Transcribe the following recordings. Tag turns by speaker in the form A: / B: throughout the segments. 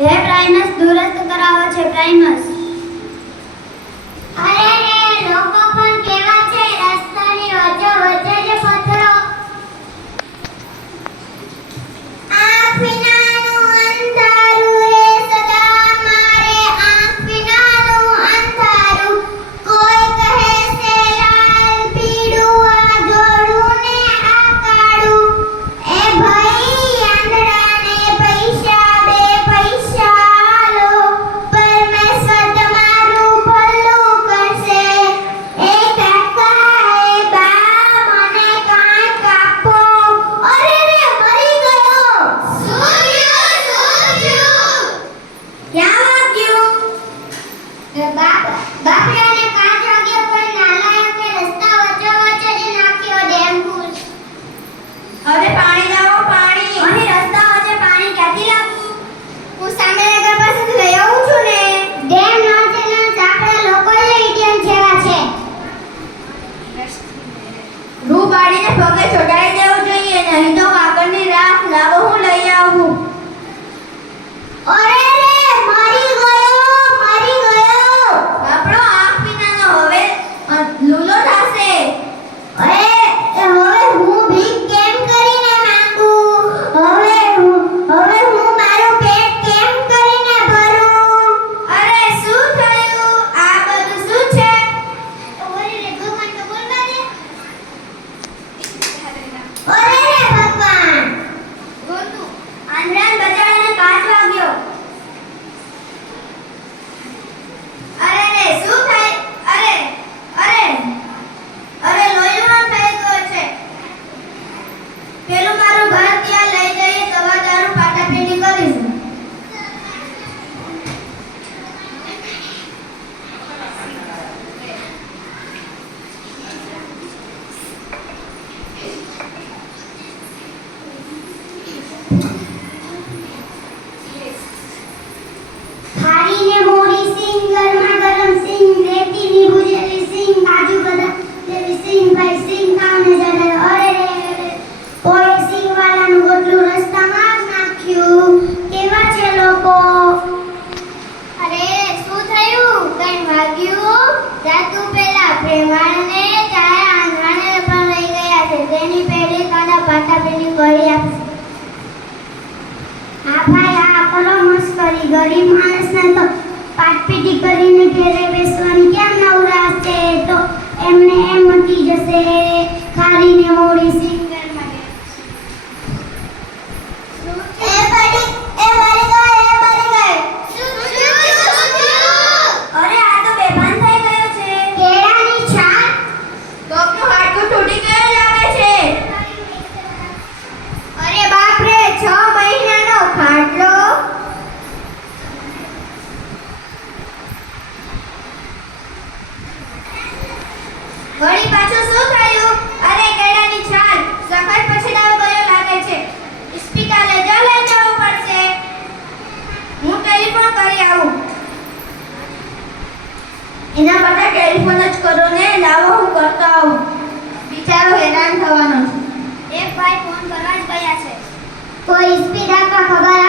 A: હે પ્રાઇમસ દૂરસ્થ કરાવો છે પ્રાઇમસ.
B: વળી એના માટે ટેલિફોન જ કરો ને લાવો હું કરતો આવું. બિચારો હેરાન થવાનો
A: એક ભાઈ ફોન કરવા જ ગયા છે. કોઈ સ્પીડ આપવા ખબર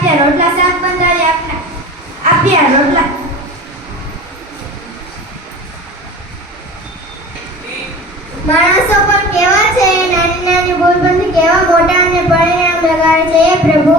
B: આપ્યા રોટલા શાક બંધાવી આપ્યા આપ્યા રોટલા.
A: માણસો પણ કેવા છે નાની નાની ભૂલ બંધ કેવા મોટા અને પરિણામ લગાડે છે. પ્રભુ.